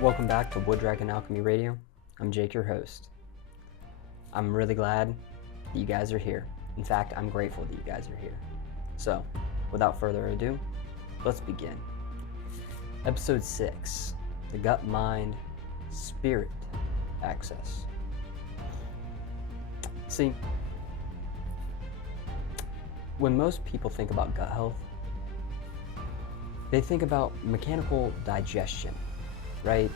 Welcome back to Wood Dragon Alchemy Radio. I'm Jake, your host. I'm really glad that you guys are here. In fact, I'm grateful that you guys are here. So, without further ado, let's begin. Episode 6, the gut, mind, spirit axis. See, when most people think about gut health, they think about mechanical digestion, right?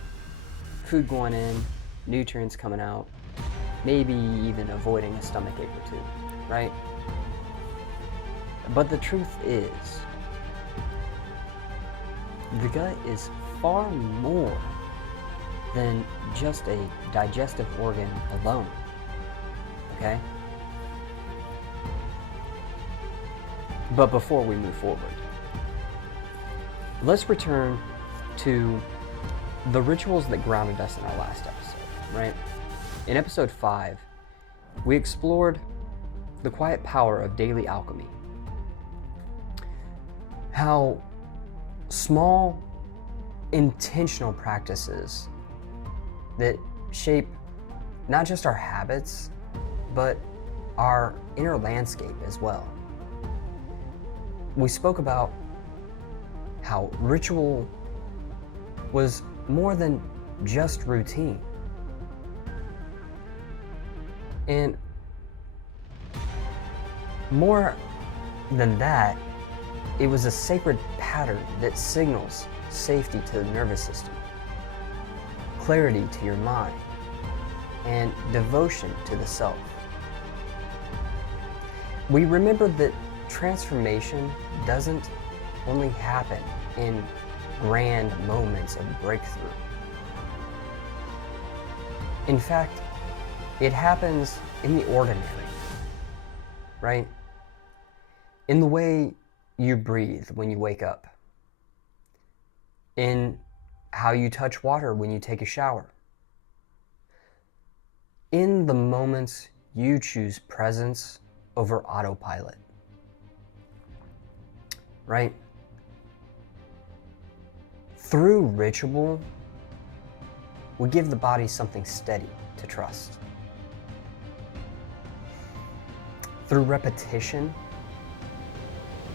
Food going in, nutrients coming out, maybe even avoiding a stomach ache or two, right? But the truth is, the gut is far more than just a digestive organ alone, okay? But before we move forward, let's return to the rituals that grounded us in our last episode, right? In episode 5, we explored the quiet power of daily alchemy. How small, intentional practices that shape not just our habits, but our inner landscape as well. We spoke about how ritual was more than just routine. And more than that, it was a sacred pattern that signals safety to the nervous system, clarity to your mind, and devotion to the self. We remembered that transformation doesn't only happen in grand moments of breakthrough. In fact, it happens in the ordinary, right? In the way you breathe when you wake up, in how you touch water when you take a shower, in the moments you choose presence over autopilot, right? Through ritual, we give the body something steady to trust. Through repetition,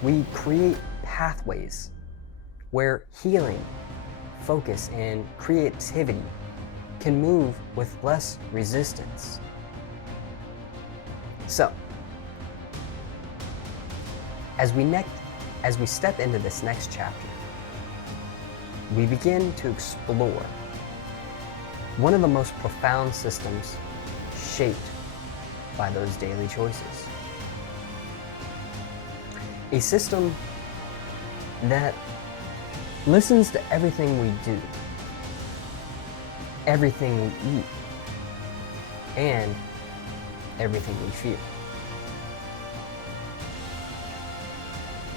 we create pathways where healing, focus, and creativity can move with less resistance. So, as we step into this next chapter, we begin to explore one of the most profound systems shaped by those daily choices. A system that listens to everything we do, everything we eat, and everything we feel.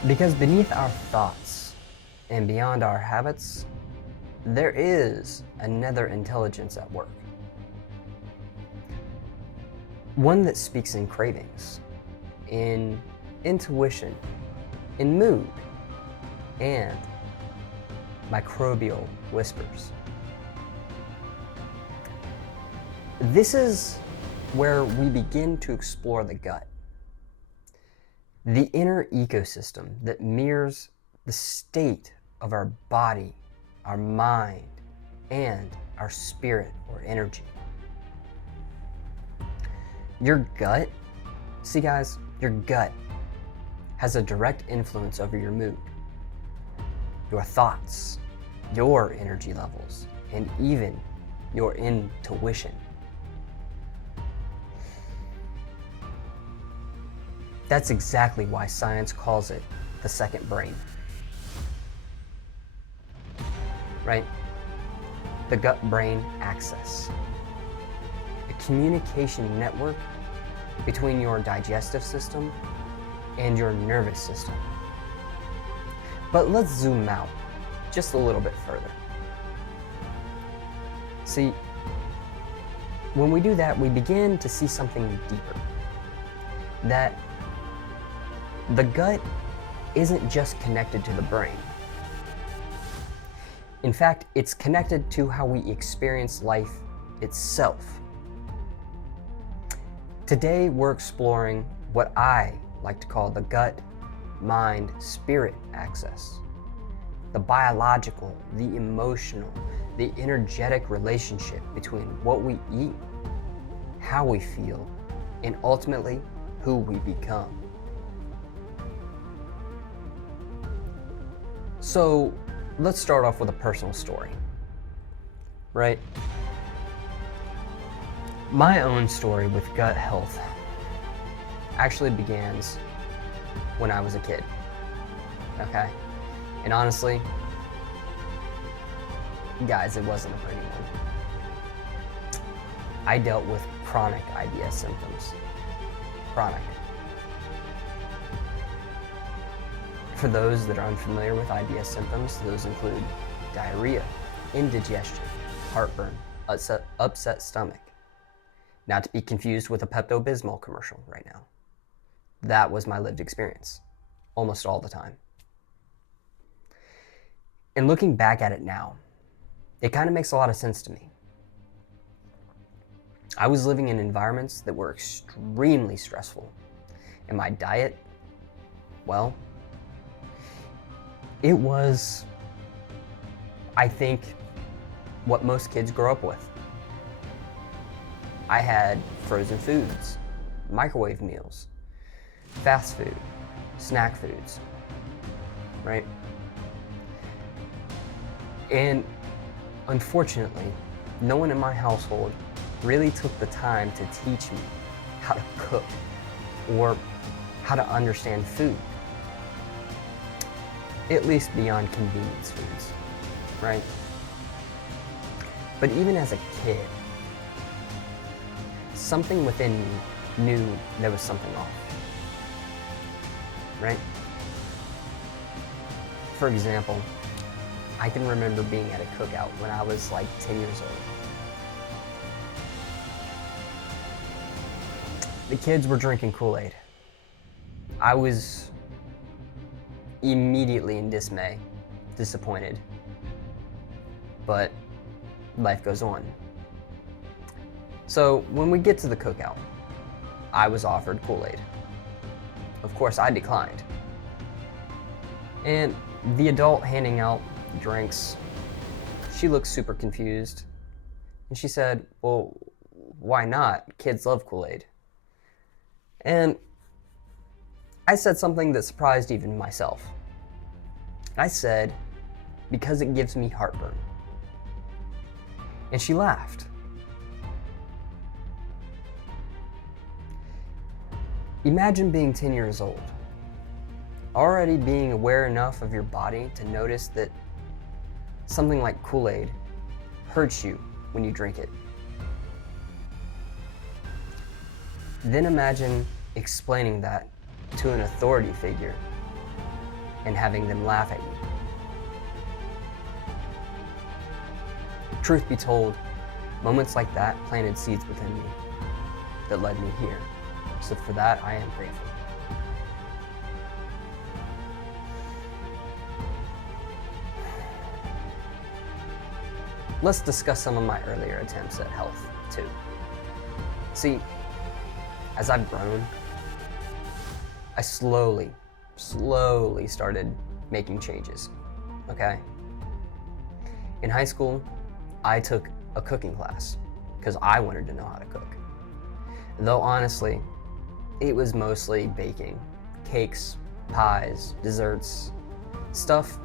Because beneath our thoughts and beyond our habits, there is another intelligence at work. One that speaks in cravings, in intuition, in mood, and microbial whispers. This is where we begin to explore the gut, the inner ecosystem that mirrors the state of our body, our mind, and our spirit or energy. Your gut, see guys, your gut has a direct influence over your mood, your thoughts, your energy levels, and even your intuition. That's exactly why science calls it the second brain. Right? The gut-brain axis. A communication network between your digestive system and your nervous system. But let's zoom out just a little bit further. See, when we do that, we begin to see something deeper. That the gut isn't just connected to the brain. In fact, it's connected to how we experience life itself. Today, we're exploring what I like to call the gut, mind, spirit axis. The biological, the emotional, the energetic relationship between what we eat, how we feel, and ultimately, who we become. So, let's start off with a personal story, right? My own story with gut health actually begins when I was a kid, okay? And honestly, guys, it wasn't a pretty one. I dealt with chronic IBS symptoms. Chronic. For those that are unfamiliar with IBS symptoms, those include diarrhea, indigestion, heartburn, upset stomach. Not to be confused with a Pepto-Bismol commercial right now. That was my lived experience, almost all the time. And looking back at it now, it kind of makes a lot of sense to me. I was living in environments that were extremely stressful, and my diet, well, it was, I think, what most kids grow up with. I had frozen foods, microwave meals, fast food, snack foods, right? And unfortunately, no one in my household really took the time to teach me how to cook or how to understand food. At least beyond convenience foods, right? But even as a kid, something within me knew there was something off, right? For example, I can remember being at a cookout when I was like 10 years old. The kids were drinking Kool-Aid. I was immediately in dismay, disappointed, but life goes on. So when we get to the cookout, I was offered Kool-Aid. Of course, I declined. And the adult handing out drinks, she looked super confused. And she said, well, why not? Kids love Kool-Aid. And I said something that surprised even myself. I said, because it gives me heartburn. And she laughed. Imagine being 10 years old, already being aware enough of your body to notice that something like Kool-Aid hurts you when you drink it. Then imagine explaining that to an authority figure and having them laugh at you. Truth be told, moments like that planted seeds within me that led me here. So for that, I am grateful. Let's discuss some of my earlier attempts at health, too. See, as I've grown, I slowly started making changes, okay? In high school, I took a cooking class because I wanted to know how to cook. Though honestly, it was mostly baking, cakes, pies, desserts, stuff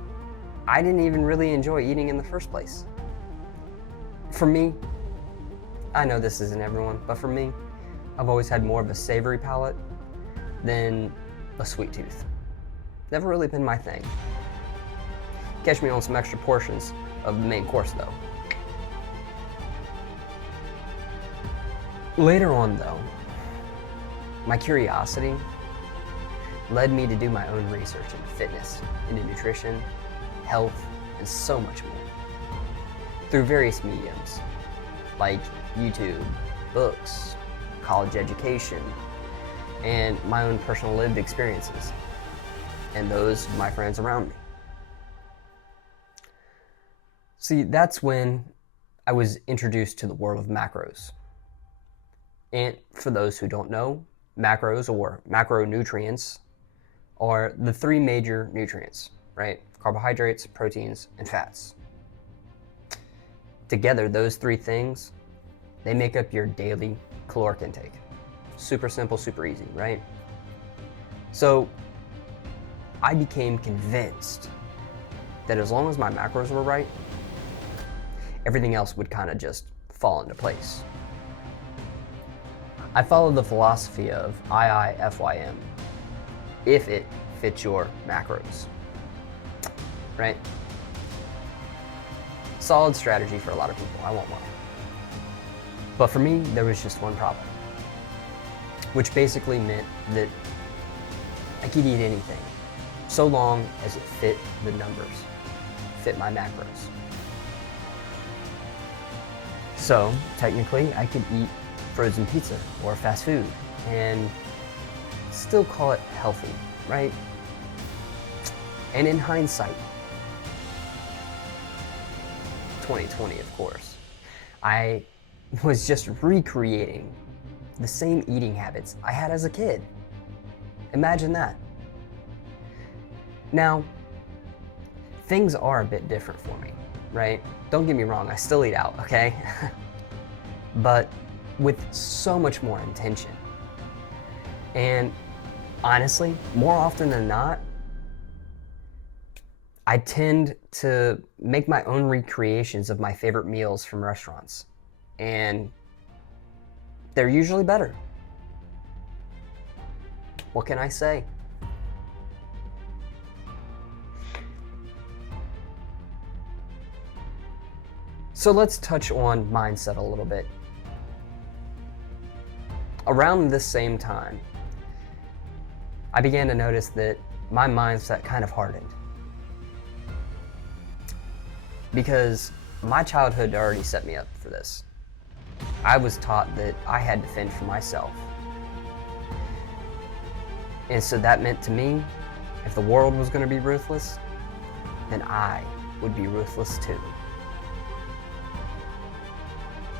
I didn't even really enjoy eating in the first place. For me, I know this isn't everyone, but for me, I've always had more of a savory palate than a sweet tooth. Never really been my thing. Catch me on some extra portions of the main course though. Later on though, my curiosity led me to do my own research into fitness, into nutrition, health, and so much more. Through various mediums, like YouTube, books, college education, and my own personal lived experiences, and those of my friends around me. See, that's when I was introduced to the world of macros. And for those who don't know, macros or macronutrients are the three major nutrients, right? Carbohydrates, proteins, and fats. Together, those three things, they make up your daily caloric intake. Super simple, super easy, right? So I became convinced that as long as my macros were right, everything else would kind of just fall into place. I followed the philosophy of IIFYM, if it fits your macros, right? Solid strategy for a lot of people, I won't lie. But for me, there was just one problem, which basically meant that I could eat anything, so long as it fit the numbers, fit my macros. So technically, I could eat frozen pizza or fast food and still call it healthy, right? And in hindsight, 2020 of course, I was just recreating the same eating habits I had as a kid. Imagine that. Now, things are a bit different for me, right? Don't get me wrong, I still eat out, okay? But with so much more intention. And honestly, more often than not, I tend to make my own recreations of my favorite meals from restaurants. And they're usually better. What can I say? So let's touch on mindset a little bit. Around this same time, I began to notice that my mindset kind of hardened. Because my childhood already set me up for this. I was taught that I had to fend for myself. And so that meant to me, if the world was going to be ruthless, then I would be ruthless too.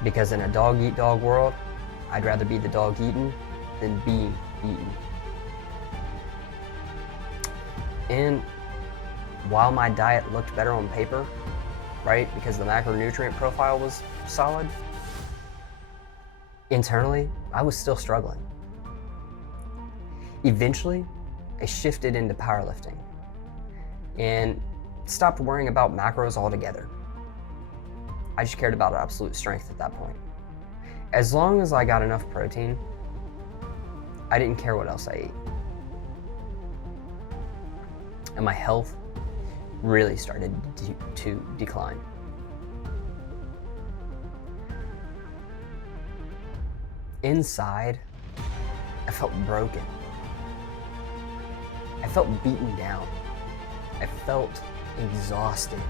Because in a dog-eat-dog world, I'd rather be the dog eaten than be eaten. And while my diet looked better on paper, right, because the macronutrient profile was solid, internally, I was still struggling. Eventually, I shifted into powerlifting and stopped worrying about macros altogether. I just cared about absolute strength at that point. As long as I got enough protein, I didn't care what else I ate. And my health really started to decline. Inside, I felt broken. I felt beaten down. I felt exhausted.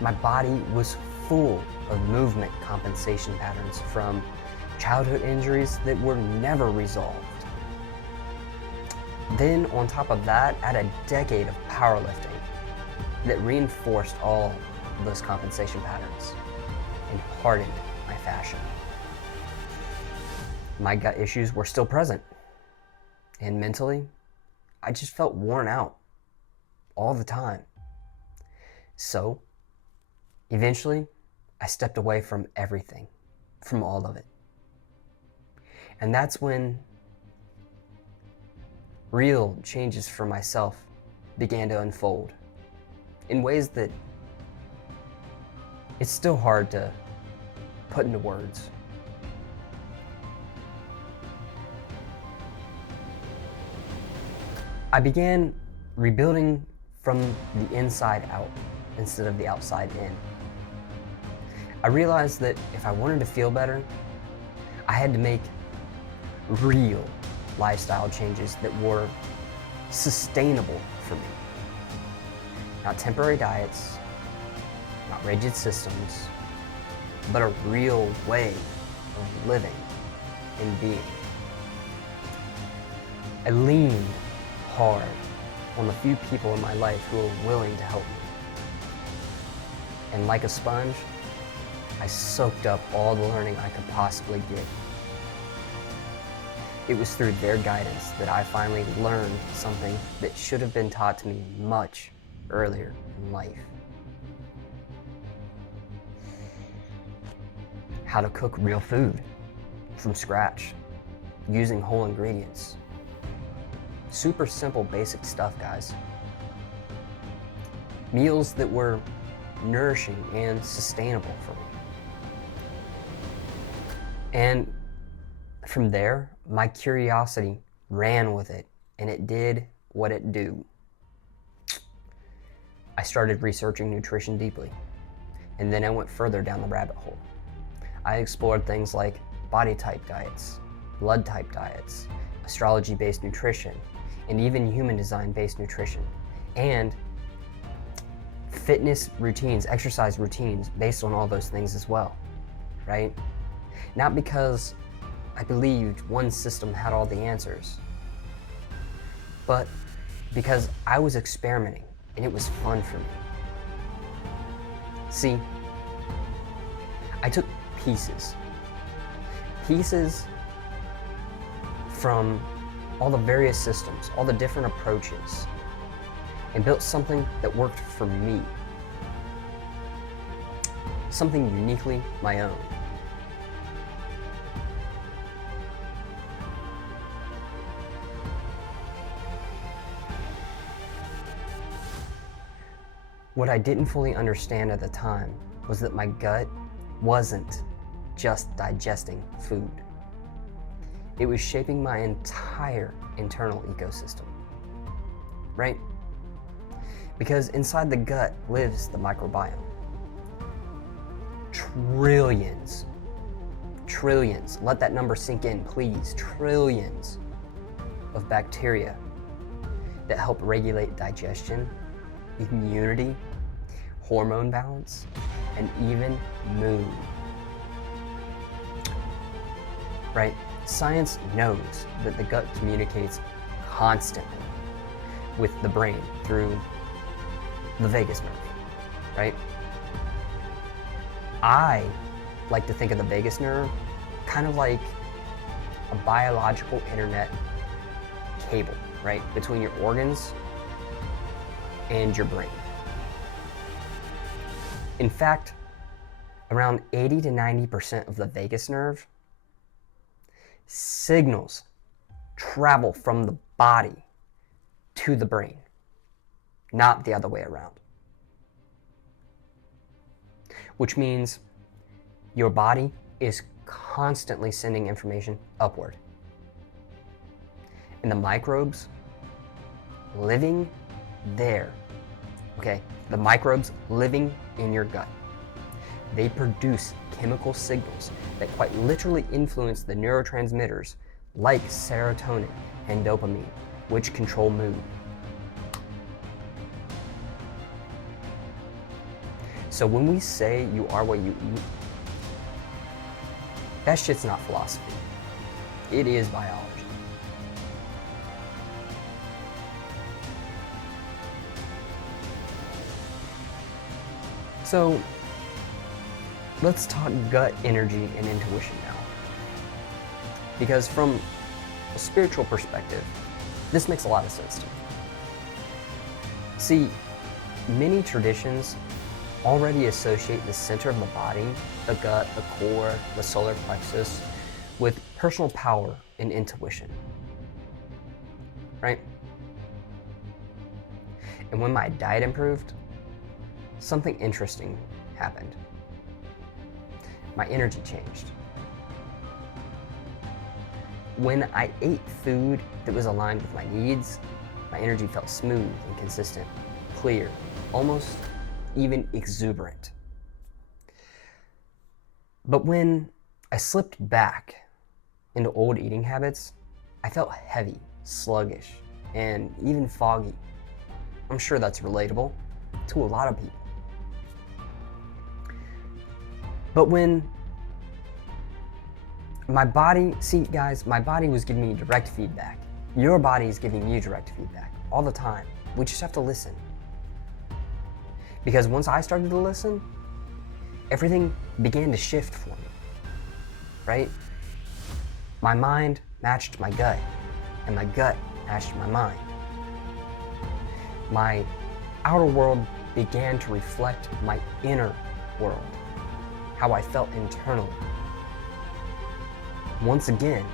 My body was full of movement compensation patterns from childhood injuries that were never resolved. Then on top of that, add a decade of powerlifting that reinforced all of those compensation patterns and hardened my fascia. My gut issues were still present, and mentally, I just felt worn out all the time. So, eventually, I stepped away from everything, from all of it. And that's when real changes for myself began to unfold in ways that it's still hard to put into words. I began rebuilding from the inside out instead of the outside in. I realized that if I wanted to feel better, I had to make real lifestyle changes that were sustainable for me. Not temporary diets, not rigid systems, but a real way of living and being. I leaned hard on the few people in my life who were willing to help me. And like a sponge, I soaked up all the learning I could possibly get. It was through their guidance that I finally learned something that should have been taught to me much earlier in life. How to cook real food from scratch, using whole ingredients. Super simple, basic stuff, guys. Meals that were nourishing and sustainable for me. And from there, my curiosity ran with it, and it did what it do. I started researching nutrition deeply, and then I went further down the rabbit hole. I explored things like body type diets, blood type diets, astrology-based nutrition, and even human design-based nutrition, and fitness routines, exercise routines based on all those things as well, right? Not because I believed one system had all the answers, but because I was experimenting and it was fun for me. See, I took pieces from all the various systems, all the different approaches, and built something that worked for me. Something uniquely my own. What I didn't fully understand at the time was that my gut wasn't just digesting food. It was shaping my entire internal ecosystem, right? Because inside the gut lives the microbiome. Trillions, let that number sink in, please, trillions of bacteria that help regulate digestion, immunity, hormone balance, and even mood. Right? Science knows that the gut communicates constantly with the brain through the vagus nerve, right? I like to think of the vagus nerve kind of like a biological internet cable, right? Between your organs and your brain. In fact, around 80 to 90% of the vagus nerve signals travel from the body to the brain, not the other way around. Which means your body is constantly sending information upward. And the microbes living there, okay, the microbes living in your gut, they produce chemical signals that quite literally influence the neurotransmitters like serotonin and dopamine, which control mood. So when we say you are what you eat, that shit's not philosophy. It is biology. So let's talk gut energy and intuition now. Because from a spiritual perspective, this makes a lot of sense to me. See, many traditions already associate the center of the body, the gut, the core, the solar plexus, with personal power and intuition, right? And when my diet improved, something interesting happened. My energy changed. When I ate food that was aligned with my needs, my energy felt smooth and consistent, clear, almost even exuberant. But when I slipped back into old eating habits, I felt heavy, sluggish, and even foggy. I'm sure that's relatable to a lot of people. But when my body, see guys, my body was giving me direct feedback. Your body is giving you direct feedback all the time. We just have to listen. Because once I started to listen, everything began to shift for me, right? My mind matched my gut, and my gut matched my mind. My outer world began to reflect my inner world, how I felt internally. Once again,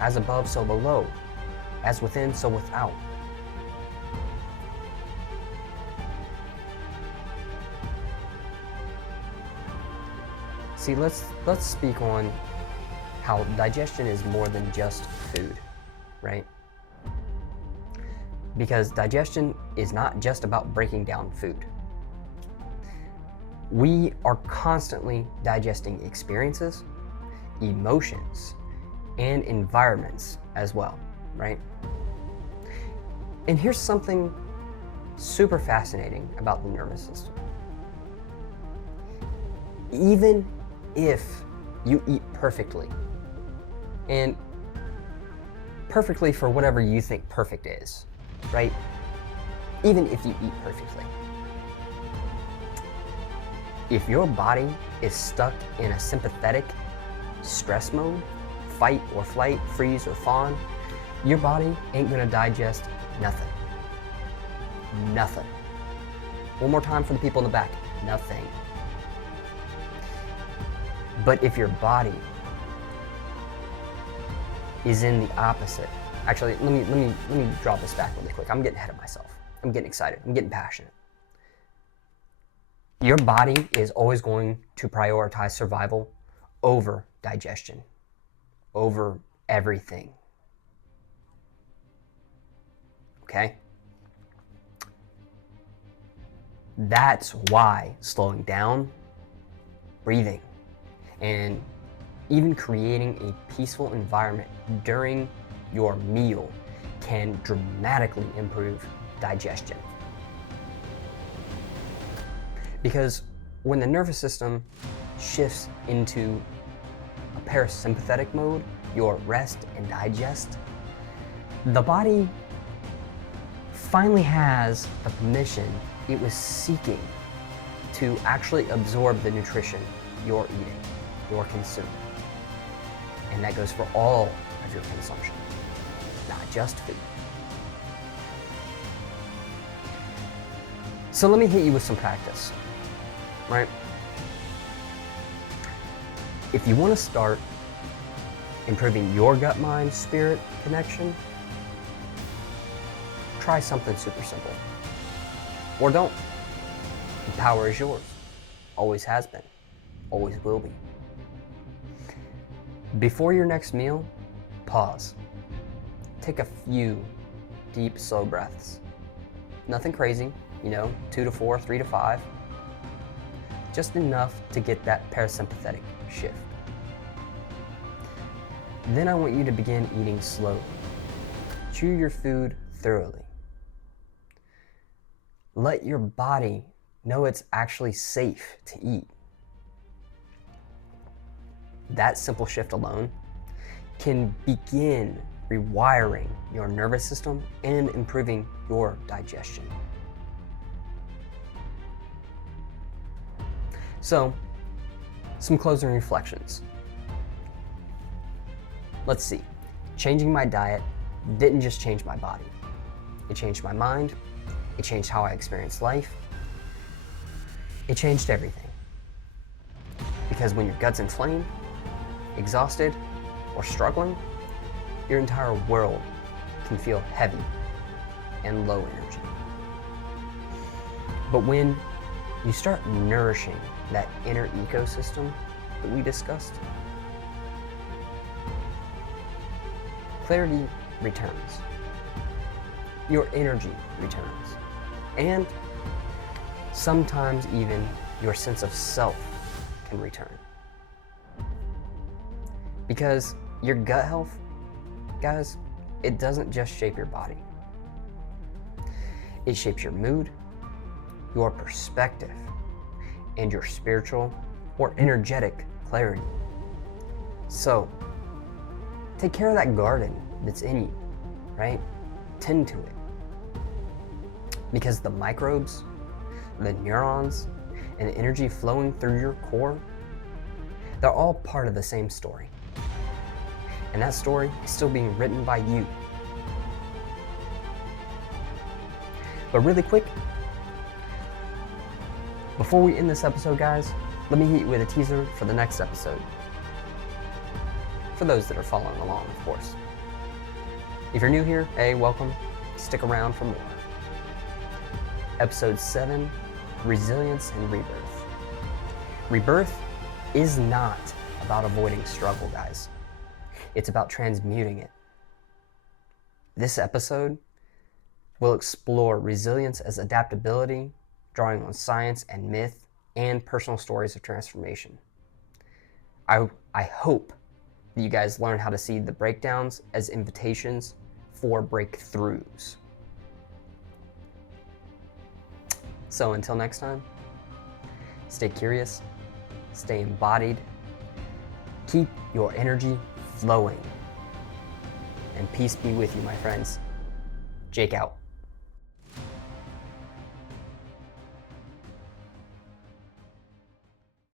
as above, so below, as within, so without. See, let's speak on how digestion is more than just food, right? Because digestion is not just about breaking down food. We are constantly digesting experiences, emotions, and environments as well, right? And here's something super fascinating about the nervous system. Even if you eat perfectly, and perfectly for whatever you think perfect is, right? Even if you eat perfectly, if your body is stuck in a sympathetic stress mode, fight or flight, freeze or fawn, your body ain't gonna digest nothing. Nothing. One more time for the people in the back. Nothing. But if your body is in the opposite, actually, let me draw this back really quick. I'm getting ahead of myself. I'm getting excited. I'm getting passionate. Your body is always going to prioritize survival over digestion, over everything. Okay? That's why slowing down, breathing, and even creating a peaceful environment during your meal can dramatically improve digestion. Because when the nervous system shifts into a parasympathetic mode, your rest and digest, the body finally has the permission it was seeking to actually absorb the nutrition you're eating, you're consuming. And that goes for all of your consumption, not just food. So let me hit you with some practice, right? If you want to start improving your gut-mind-spirit connection, try something super simple. Or don't. The power is yours. Always has been. Always will be. Before your next meal, pause. Take a few deep, slow breaths. Nothing crazy, 2 to 4, 3 to 5. Just enough to get that parasympathetic shift. Then I want you to begin eating slowly. Chew your food thoroughly. Let your body know it's actually safe to eat. That simple shift alone can begin rewiring your nervous system and improving your digestion. So, some closing reflections. Let's see. Changing my diet didn't just change my body. It changed my mind. It changed how I experienced life. It changed everything. Because when your gut's inflamed, exhausted, or struggling, your entire world can feel heavy and low energy. But when you start nourishing that inner ecosystem that we discussed, clarity returns. Your energy returns. And sometimes even your sense of self can return. Because your gut health, guys, it doesn't just shape your body. It shapes your mood, your perspective, and your spiritual or energetic clarity. So, take care of that garden that's in you, right? Tend to it. Because the microbes, the neurons, and the energy flowing through your core, they're all part of the same story. And that story is still being written by you. But really quick, before we end this episode, guys, let me hit you with a teaser for the next episode. For those that are following along, of course. If you're new here, hey, welcome. Stick around for more. Episode 7, Resilience and Rebirth. Rebirth is not about avoiding struggle, guys. It's about transmuting it. This episode will explore resilience as adaptability, drawing on science and myth, and personal stories of transformation. I hope that you guys learn how to see the breakdowns as invitations for breakthroughs. So until next time, stay curious, stay embodied, keep your energy flowing, and peace be with you, my friends. Jake out.